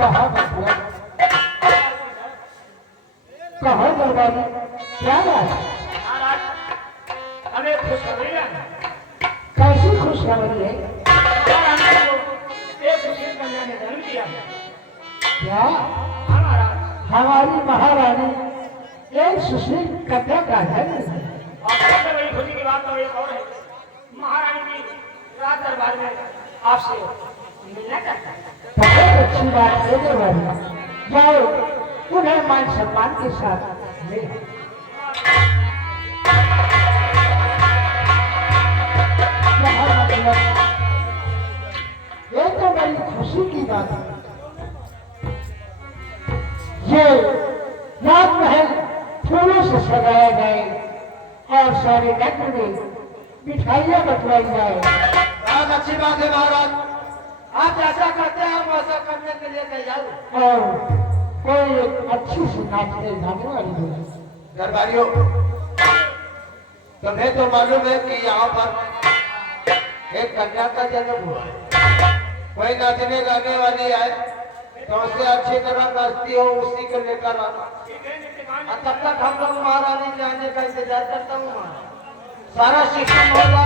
कहा मतलब कहो दरबारी क्या बात है? महाराज हमें खुशखबरी है। कैसी खुशखबरी है? महारानी को एक सुशील कन्या ने जन्म दिया है। क्या हाँ महाराज। हमारी महारानी एक सुशील कन्या का जन्म है? और सबसे बड़ी खुशी की बात तो एक और है। महारानी जी राज दरबार में आपसे मिलना चाहता है। बहुत अच्छी बात है दरबारी, जाओ उन्हें मान सम्मान के साथ ले आओ। यहाँ मतलब ये तो बड़ी खुशी की बात है। ये राजमहल फूलों से सजाया जाए और सारे नगर में मिठाइयाँ बंटवाई जाए। बहुत अच्छी बात है महाराज, आप जैसा करते हैं हम वैसा करने के लिए तैयार। और कोई एक अच्छी सी नाचने गाने वाली होगी। दरबारियों, तुम्हें तो मालूम है कि यहाँ पर एक कन्या का जन्म हुआ है। कोई नाचने गाने वाली है तो उसे अच्छी तरह नाचती हो, उसी को लेकर आना। और तब तक हम लोग महारानी जाने का इंतजार करता हूँ। सारा सिस्टम होगा,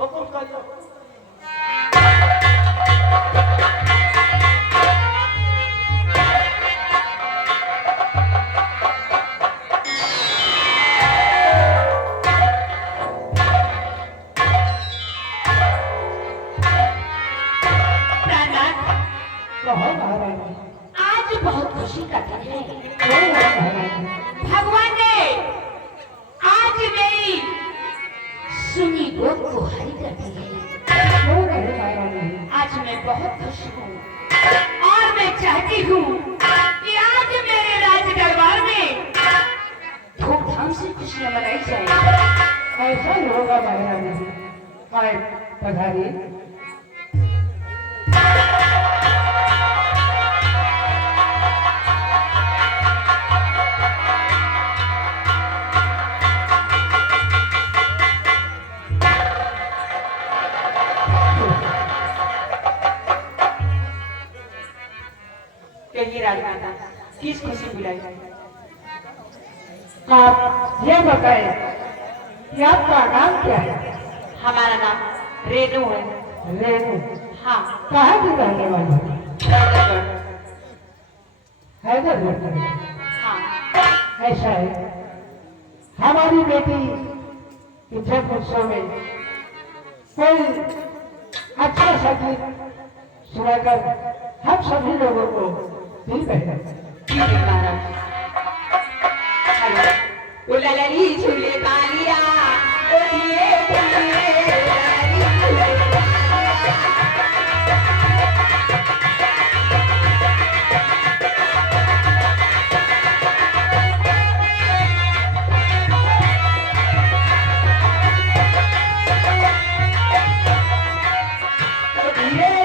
हुकुम कर दो। कहो महारानी। आज बहुत खुशी का दिन है। कहो महारानी। भगवान ने आज मेरी सुनी गोद को हरी कर दी है। क्यों नहीं महारानी? आज मैं बहुत खुश हूँ और मैं चाहती हूँ कि आज मेरे राज दरबार में धूमधाम से खुशियाँ मनाई जाए। ऐसा ही होगा महारानी जी। आए पधारी। कहिए राजमाता, किस खुशी बुलाई? आप ये बताएं कि आपका नाम क्या है? हमारा नाम रेणु है। रेणु। हाँ, कहाँ की रहने वाली है? हैदरगढ़। हैदरगढ़ में। हाँ, ऐसा है, हमारी बेटी के जन्म उत्सव में कोई अच्छा सा गीत सुनाकर हम सभी लोगों को दिल बहला। ठीक है महाराज। हेलो। उलाली झूले तालिया, ओलिए उलिए, उलाली झूले तालिया। Yeah.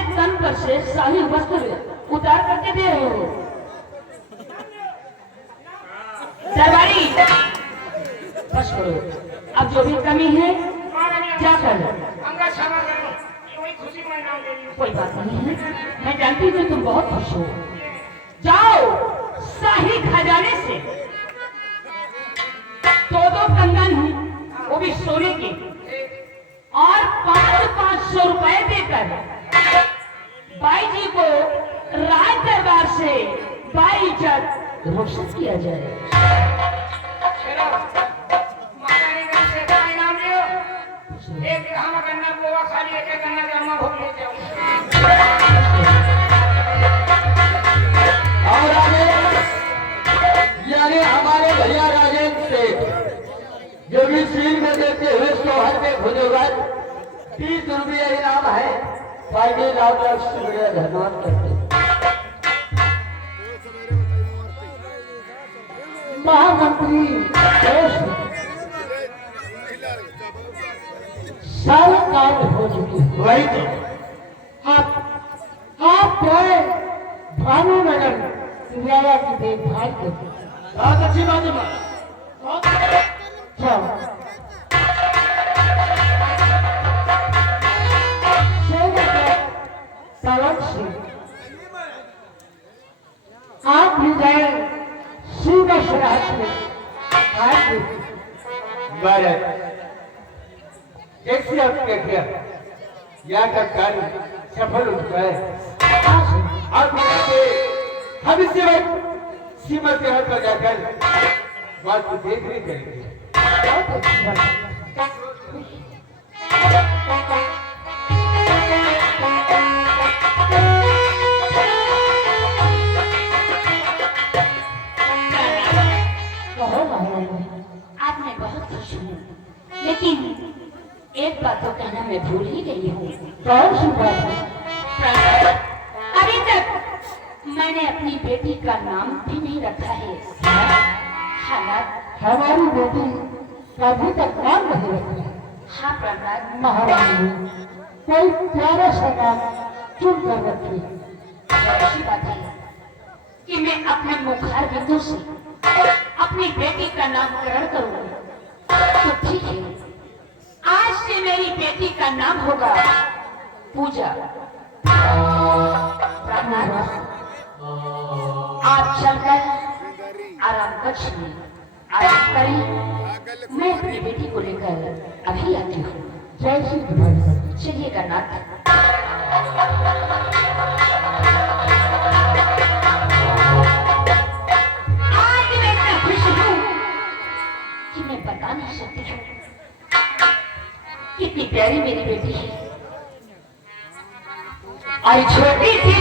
अपने तन पर से शाही वस्त्र उतार करके दे रहे हो। दरबारी बस करो, अब जो भी कमी है जाकर अंगा क्षमा करो, कोई खुशी में नाम दे दी। कोई बात नहीं है, मैं जानती हूँ तुम बहुत खुश हो। जाओ शाही खजाने से 2 कंगन है, वो भी सोने के, और 500 रुपए देकर बाई जी को राज दरबार से बाइज्जत रुखसत किया जाए। चलो, महारानी का से का इनाम लियो। एक हम करना गोवा खाली एक करना जमा भोग ले जाओ। और आगे यानी हमारे भैया राजेंद्र से जो भी सील में देते हुए सोहर के भुजोगत 30 रुपये इनाम है। फायदे लाभ शुक्रिया धन्यवाद करते हैं। महामंत्री देश सारे कार्य हो चुके हैं। वही तो आप गए भानुनगर किराया की देखभाल करते। बहुत अच्छी बात है बहुत पवन सिंह आप भी जाए सीमा सरहद में कैसे आप क्या यहाँ का कार्य सफल हो चुका है। अब हम इससे सीमा से हट कर जाकर बात को देख नहीं करेंगे। बहुत अच्छी बात है। कहो महारानी, आज मैं बहुत खुश हूँ, लेकिन एक बात तो कहना मैं भूल ही गई हूँ। कौन सी बात है? अभी तक मैंने अपनी बेटी का नाम भी नहीं रखा है। हालात हमारी बेटी का अभी तक नाम नहीं रखा। हाँ प्रहलाद, महारानी कोई प्यारा सा नाम चुन कर रखी। ऐसी बात है कि मैं अपने मुखार बिंदु से अपनी बेटी का नामकरण करूंगा, तो ठीक है। आज से मेरी बेटी का नाम होगा पूजा। प्रहलाद, आप चलकर आराम करिए, आराम करिए। मैं अपनी बेटी को लेकर अभी आती हूँ। जय श्री कृष्ण। चलिएगा नाथ। आज मैं इतना खुश हूँ कि मैं बता नहीं सकती हूँ कितनी प्यारी मेरी बेटी है। और छोटी सी